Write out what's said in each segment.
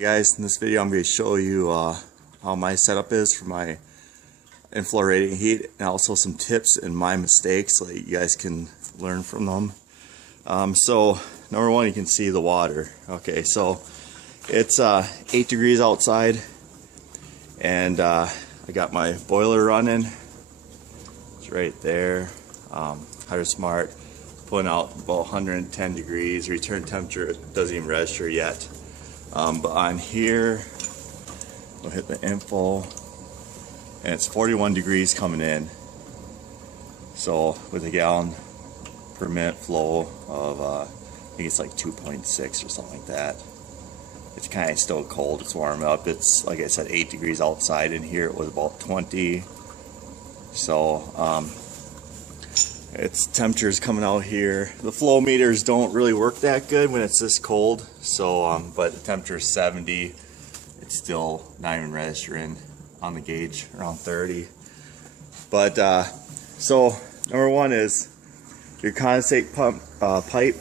Guys, in this video I'm going to show you how my setup is for my inflow radiant heat, and also some tips and my mistakes so that you guys can learn from them. So number one, you can see the water. Okay, so it's 8 degrees outside, and I got my boiler running. It's right there. HydroSmart putting out about 110 degrees. Return temperature doesn't even register yet. But on here, we'll hit the info, and it's 41 degrees coming in. So with a gallon per minute flow of, I think it's like 2.6 or something like that. It's kind of still cold, it's warm up. It's, like I said, 8 degrees outside. In here it was about 20. So its temperature's coming out here. The flow meters don't really work that good when it's this cold. So, but the temperature is 70. It's still not even registering on the gauge, around 30. But so number one is your condensate pump pipe.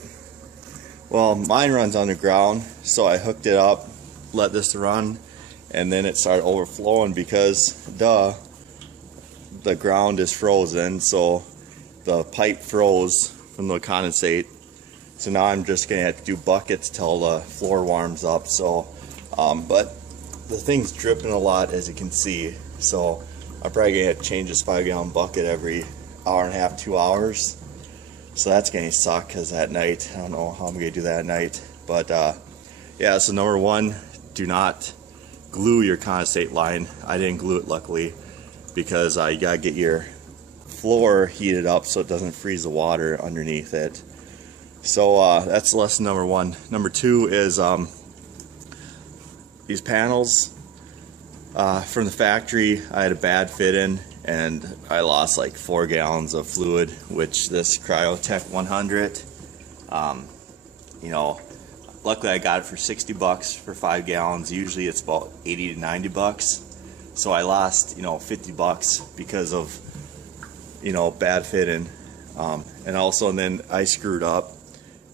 Well, mine runs underground, so I hooked it up, let this run, and then it started overflowing because the ground is frozen. So the pipe froze from the condensate, so now I'm just gonna have to do buckets till the floor warms up. So but the thing's dripping a lot, as you can see, so I'm probably gonna have to change this 5-gallon bucket every hour and a half, 2 hours. So that's gonna suck, because at night, I don't know how I'm gonna do that at night. But yeah, so number one, do not glue your condensate line. I didn't glue it, luckily, because you gotta get your floor heated up so it doesn't freeze the water underneath it. So that's lesson number one. Number two is these panels from the factory. I had a bad fit in, and I lost like 4 gallons of fluid, which this Cryotech 100, you know, luckily I got it for 60 bucks for 5 gallons. Usually it's about 80 to 90 bucks. So I lost, 50 bucks because of, bad fitting. And then I screwed up,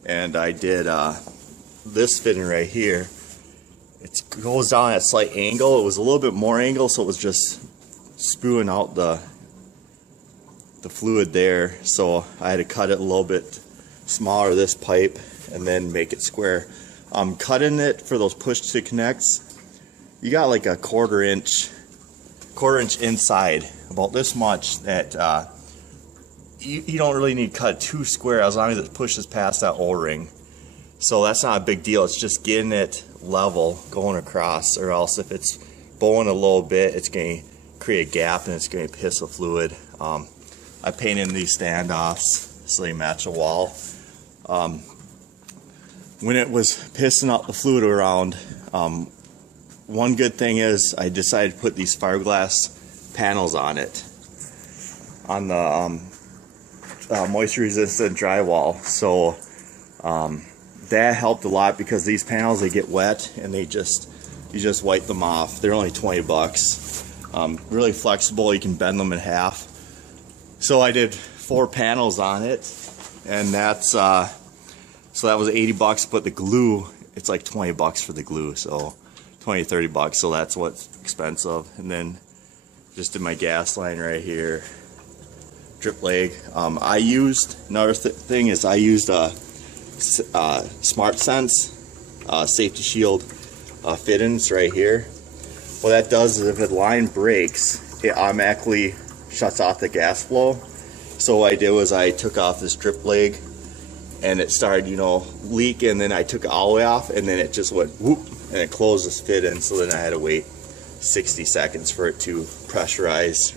and I did this fitting right here. It goes down at a slight angle. It was a little bit more angle, so it was just spewing out the fluid there. So I had to cut it a little bit smaller, this pipe, and then make it square. Cutting it for those push to connects, you got like a quarter inch inside, about this much, that you don't really need to cut too square as long as it pushes past that O-ring. So that's not a big deal. It's just getting it level going across, or else if it's bowing a little bit, it's going to create a gap and it's going to piss the fluid. I painted these standoffs so they match the wall. When it was pissing out the fluid around, one good thing is I decided to put these fiberglass panels on it, on the moisture resistant drywall. So that helped a lot, because these panels, they get wet and you just wipe them off. They're only 20 bucks. Really flexible, you can bend them in half. So I did 4 panels on it, and that's so that was 80 bucks, but the glue, it's like 20 bucks for the glue, so 20, 30 bucks, so that's what's expensive. And then just did my gas line right here, drip leg. I used, another thing is I used a SmartSense safety shield fittings right here. What that does is if a line breaks, it automatically shuts off the gas flow. So what I did was I took off this drip leg, and it started, leaking, and then I took it all the way off, and then it just went whoop, and it closed this fit in. So then I had to wait 60 seconds for it to pressurize,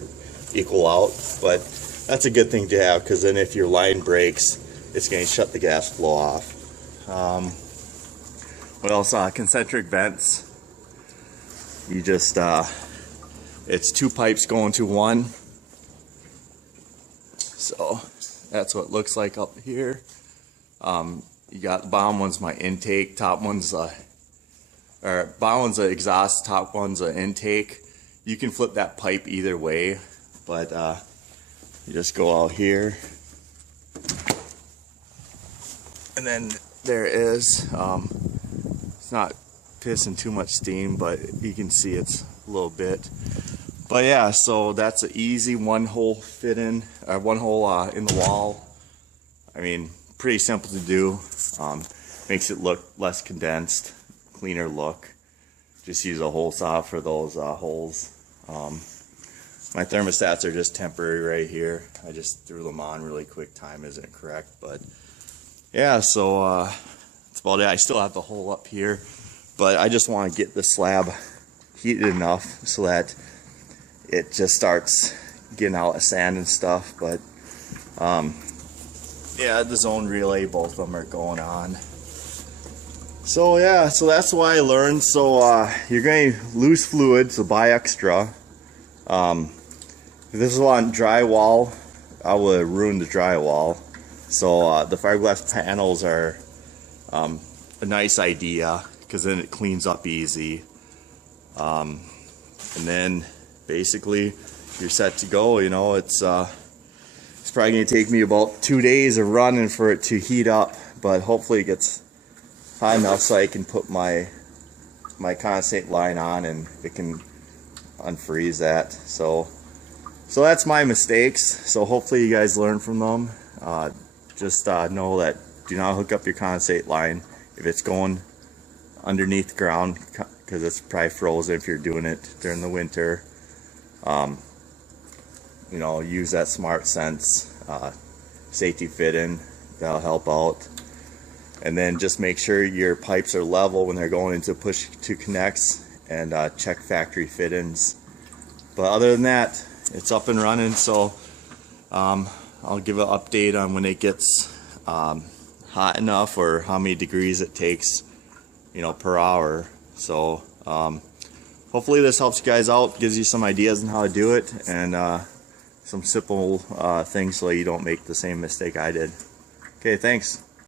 equal out. But that's a good thing to have, because then if your line breaks, it's going to shut the gas flow off. What else? Concentric vents. You just, it's 2 pipes going to 1. So that's what it looks like up here. You got the bottom one's my intake, top one's or bottom one's the exhaust, top one's the intake. You can flip that pipe either way, but you just go out here, and then there is it's not pissing too much steam, but you can see it's a little bit. But yeah, so that's an easy one hole fit in, one hole in the wall. I mean, pretty simple to do. Makes it look less condensed, cleaner look. Just use a hole saw for those holes. My thermostats are just temporary right here. I just threw them on really quick. Time isn't correct, but yeah, so that's about it. I still have the hole up here, but I just want to get the slab heated enough so that it just starts getting out of sand and stuff. But yeah, the zone relay, both of them are going on. So yeah, so that's what I learned. So you're going to lose fluid, so buy extra. If this was on drywall, I would have ruined the drywall. So the fiberglass panels are a nice idea, because then it cleans up easy. And then basically you're set to go. You know, it's probably going to take me about 2 days of running for it to heat up, but hopefully it gets hot enough so I can put my condensate line on and it can unfreeze that. So that's my mistakes. So hopefully you guys learn from them. Just know that do not hook up your condensate line if it's going underneath the ground, because it's probably frozen if you're doing it during the winter. You know, use that SmartSense safety fit-in. That'll help out. And then just make sure your pipes are level when they're going into push to connects, and check factory fit-ins. But other than that, it's up and running. So I'll give an update on when it gets hot enough, or how many degrees it takes, you know, per hour. So hopefully this helps you guys out, gives you some ideas on how to do it, and some simple things so you don't make the same mistake I did. Okay, thanks.